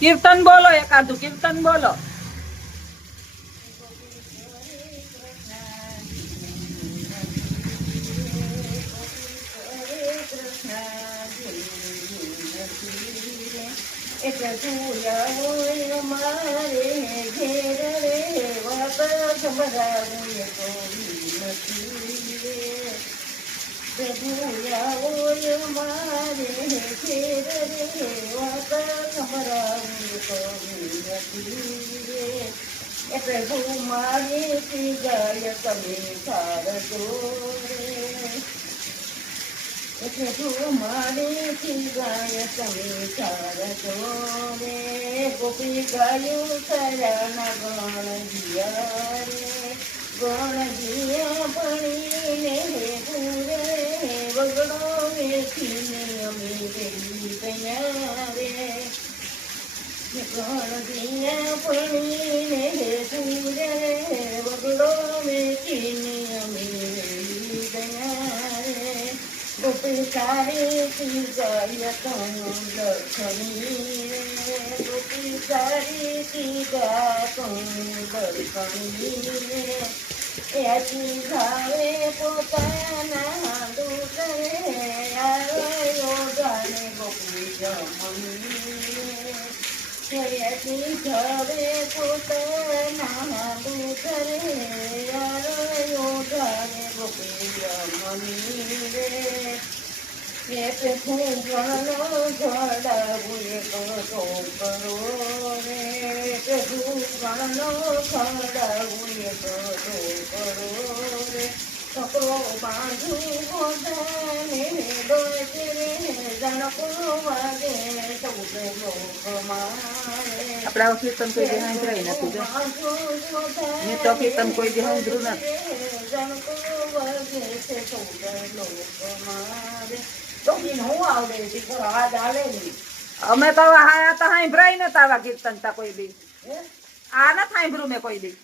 કીર્તન બોલો, એકાદું કીર્તન બોલો. એટલે તુયા હોય મારે ઘેર રે વાત સંભળાવું તો નથી રે. તુયા હોય મારે ઘેર રે વાત સંભળાવું તો નથી રે. એટલે હું મારી ગાય તમે સારજો રે. એટલે તું મારી ગાય તમે સારજો રે. ગોપી ગાયું સરાના ગણ દિયા રે. ગણ દિયા ભણીને પૂરે વગડો વેચીને અમે ગઈ ગયા રે. ગણ દિયા ભણીને પૂરે વગડો વેચીને અમે ગઈ ગયા રે. ગોપી સારી ગાય તનું દર્શની રે. ગોપી સારી ગાય તનું દર્શની રે. એથી ભાવે પોતાના દૂત રે. આવ્યો જાણે ગોપી જમની રે. એથી ભાવે પોતાના દૂત રે. આવ્યો જાણે ગોપી જમની રે. એટલે હું ગણો ઘડાવું તો કરો રે. હું ગણો ઘડાવું તો કરો રે. છોકરો બાંધું ગોદાને ડોચ રે. જણકો વાગે સૌદ લોક મારે. આપડા કીર્તન કોઈ દી સાંભળાય નથી. મેં તો કીર્તન કોઈ દી સાંભળ્યું નથી. જણકો વાગે સૌદ લોક મારે. હું આવડે દીકરો હાથ આવે નહીં. અમે તો હા તો સાંભળાય ને તારા કીર્તન તા કોઈ દી. આ ન સાંભળ્યું મેં કોઈ દી.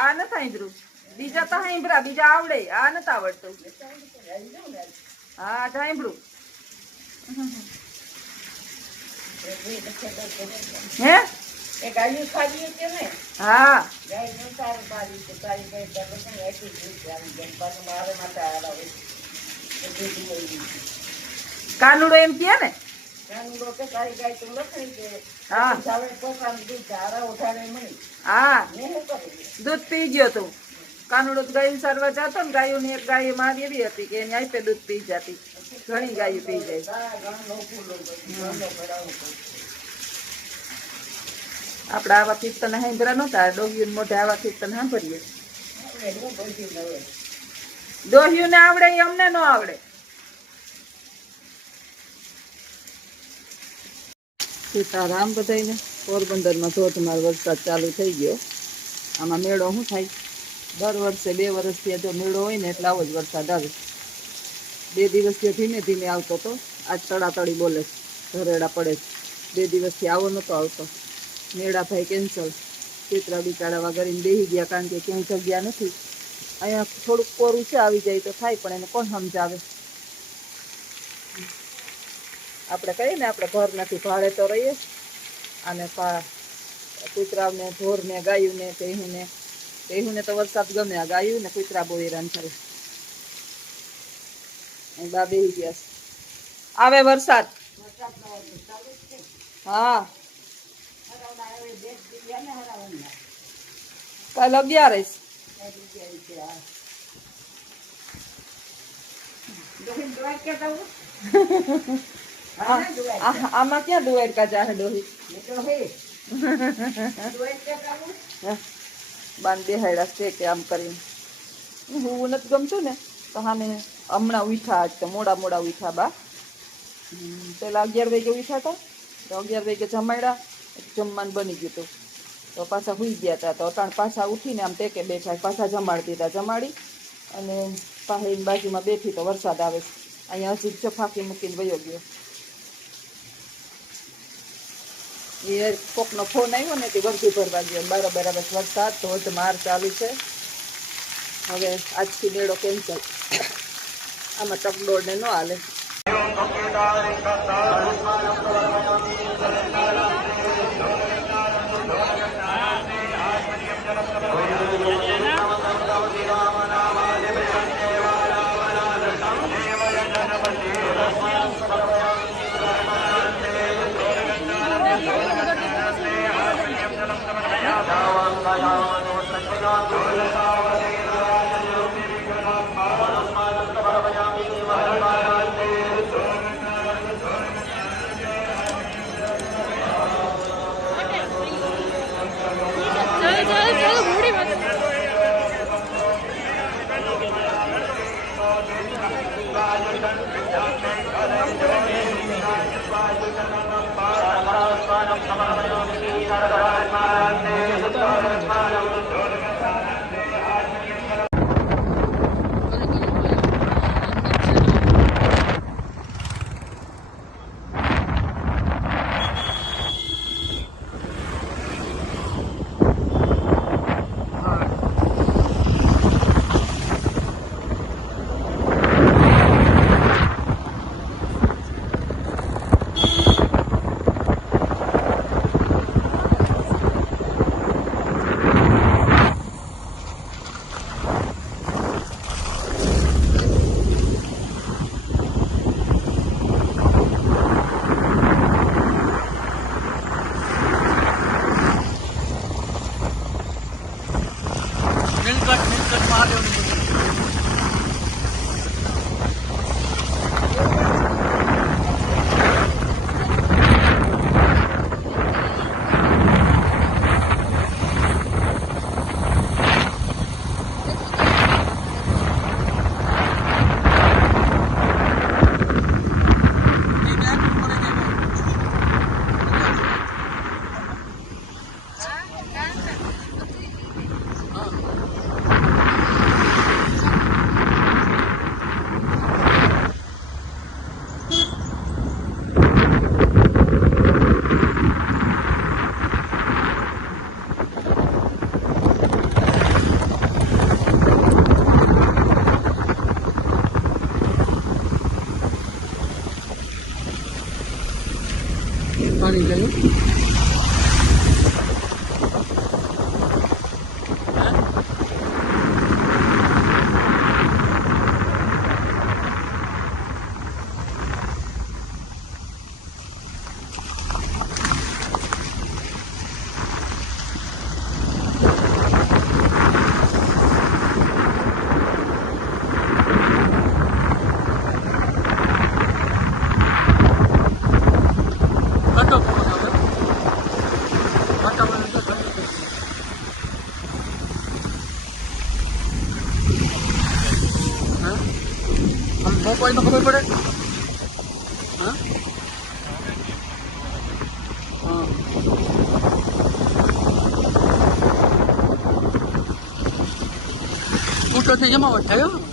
આ ન સાંભળ્યું. બીજા તો સાંભળ્યા, બીજા આવડે, આ નથી આવડતું. હા સાંભળ્યું. હે એ ગાયું ખાધી છે ને. હા ગાયનું સારું પાડી છે. તારી ગાય તમે એસી પાછું મારે માટે આવે. કાનુડો એમ કે ને. કાનુડો કે તારી ગાય તું લખણી છે. હા ચાલે પોતાનું દૂધ ચારા ઉઠાડે મળી. હા મેં શું કર્યું? દૂધ પી ગયો તું. કાનુડો ગાયું સારવા જતો ને, ગાયો ની એક ગાય મારી એવી હતી કે એની આપે દૂધ પી જતી. ઘણી ગાયો પી જાય. આપડે આવા કીર્તન સાંભળ્યા નતા. ડોહિયું મોઢે આવા કીર્તન સાંભળીએ. ડોહિયું ને આવડે એ અમને ન આવડે. સીતારામ બધાને. પોરબંદર માં ધોધમાર વરસાદ ચાલુ થઈ ગયો. આમાં મેળો શું થાય? દર વર્ષે 2 વર્ષથી જો મેળો હોય ને એટલે આવો જ વરસાદ આવે. 2 દિવસથી ધીમે ધીમે આવતો તો આજ તડાતડી બોલે, ધરેડા પડે. 2 દિવસથી આવો નતો આવતો. મેળા ભાઈ કેન્સલ. ચિત્રા બિચારા વગરીને બેસી ગયા, કારણ કે ક્યાંય જગ્યા નથી. અહીંયા થોડુંક કોરું છે, આવી જાય તો થાય, પણ એને કોણ સમજાવે? આપણે કહીએ ને આપણે ઘર નથી, ભાડે તો રહીએ. અને કૂતરાને, ઢોરને, ગાયુંને, તેહુને તો વરસાદ ગમે. આ ગાયું ને કૂતરા બહુ હેરાન થાય. બા બેસી ગયા છે. આવે વરસાદ. હા કાલ 11 આમાં ક્યાં દ્વારકા જાહે ડોહી? બાન બેહાડ્યા છે કે આમ કરીને. હું નથી ગમતું ને તો હાને હમણાં ઉઠા તો મોડા ઉઠા બા. પેલા 11 વાગે ઉઠા હતા તો 11 વાગે જમાડ્યા, જમવાનું બની ગયું હતું તો પાછા સુઈ ગયા હતા. તો અટાણ પાછા ઉઠીને આમ ટેકે બેઠા, પાછા જમાડી દીધા. જમાડી અને પાછી બાજુમાં બેઠી તો વરસાદ આવે. અહીંયા હજી જો ફાંકી મૂકીને વયો ગયો. એ કોકનો ફોન આવ્યો ને તે વર્ધી ભરવા ગયો. બરાબર વરસાદ ધોધમાર ચાલુ છે. હવે આજથી મેળો કેન્સલ. આમાં ચકડોળ ને ન હાલે. પાણી ગયું ઘટો પવન આવે વાતાવરણ તો ઠંડુ થઈ ગયું હા આમ મોબાઈલમાં ખબર પડે હા હા કુદરતની જમાવટ થાય હો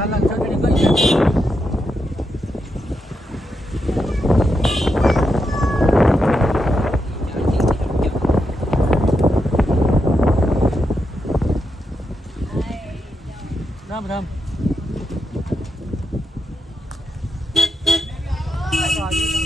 લાલા ચટણી કઈ છે રામ રામ તો આવી